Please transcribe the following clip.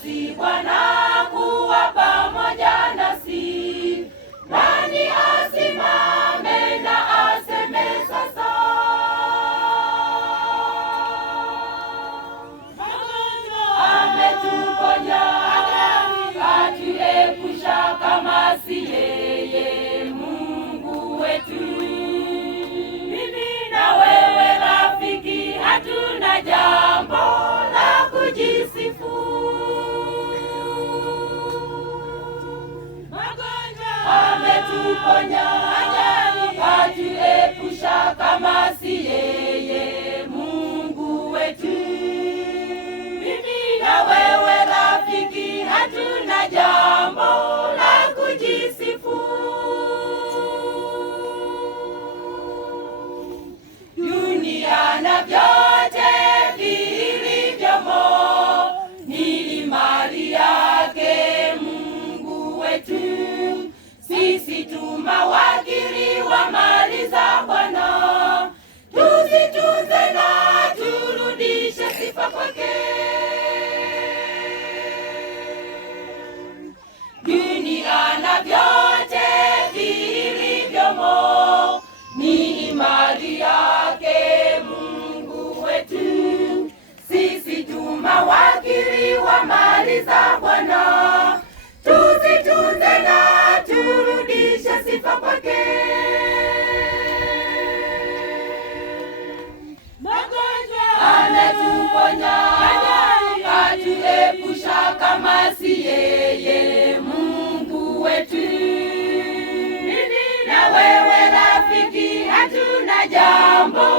basi Bwana kuwa pamoja nasi. Nani asimame na aseme sasa? Ametuponya, atuepusha kama si yeye Mungu wetu. Mimi na wewe rafiki, hatuna jambo la kujisifu. Ametuponya, atuepusha kama si yeye Mungu wetu. Mimi na wewe rafiki, hatuna jambo la kujisifu. Dunia na vyote vilivyomo ni mali yake Mungu wetu. Sisi tu mawakili wa mali za Bwana, tuzitunze na turudishe sifa kwake. Dunia na vyote vilivyomo ni mali yake Mungu wetu. Sisi tu mawakili wa mali za Bwana, tuzitunze na turudishe sifa kwake. Ametuponya, atuepusha kama si yeye Mungu wetu. Mimi na wewe rafiki, hatuna jambo